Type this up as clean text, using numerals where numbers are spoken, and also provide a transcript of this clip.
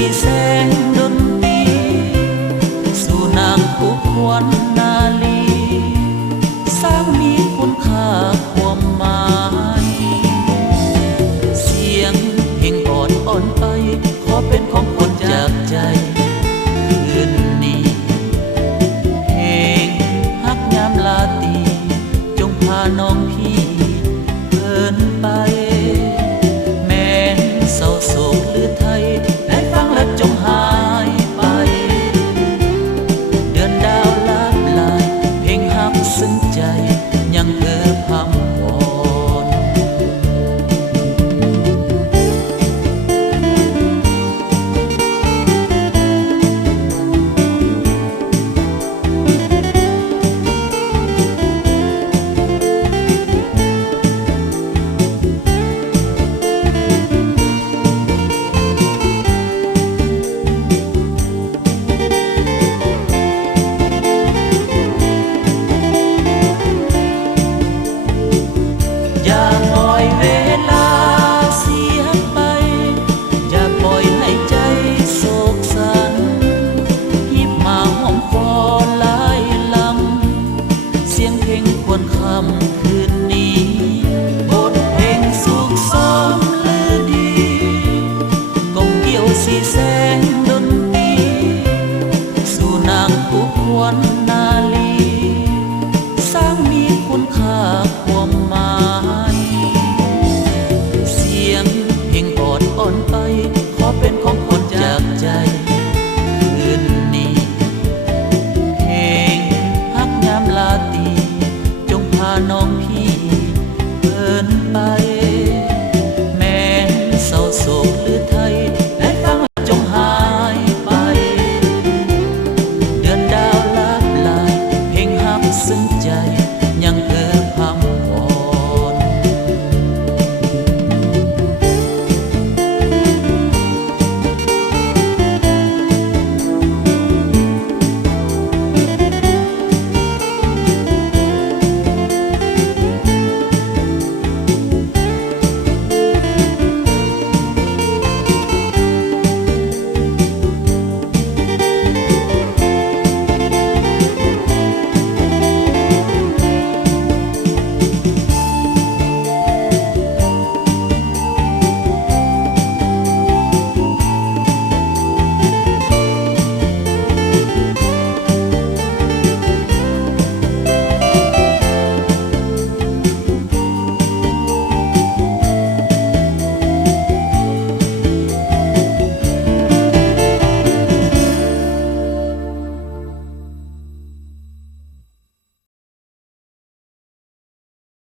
สีแสงดนตรีสู่นางผู้ควันนาลีสร้างมีคุณค่าความหมายเสียงเพลงอ่อนไปขอเป็นของคนจากใจคืนนี้เพลงฮักยามลาตีจงพาน้องพี่เดินไปแม้นเศร้าโศกหรือไทยได้ฟังแล้วจงหายไปเดือนดาวลับลายเพลงฮักซึ้งใจยังเอ่อพำวอนคืนนี้บทเพลงสุขสมฤดีกองเกี่ยวสีแส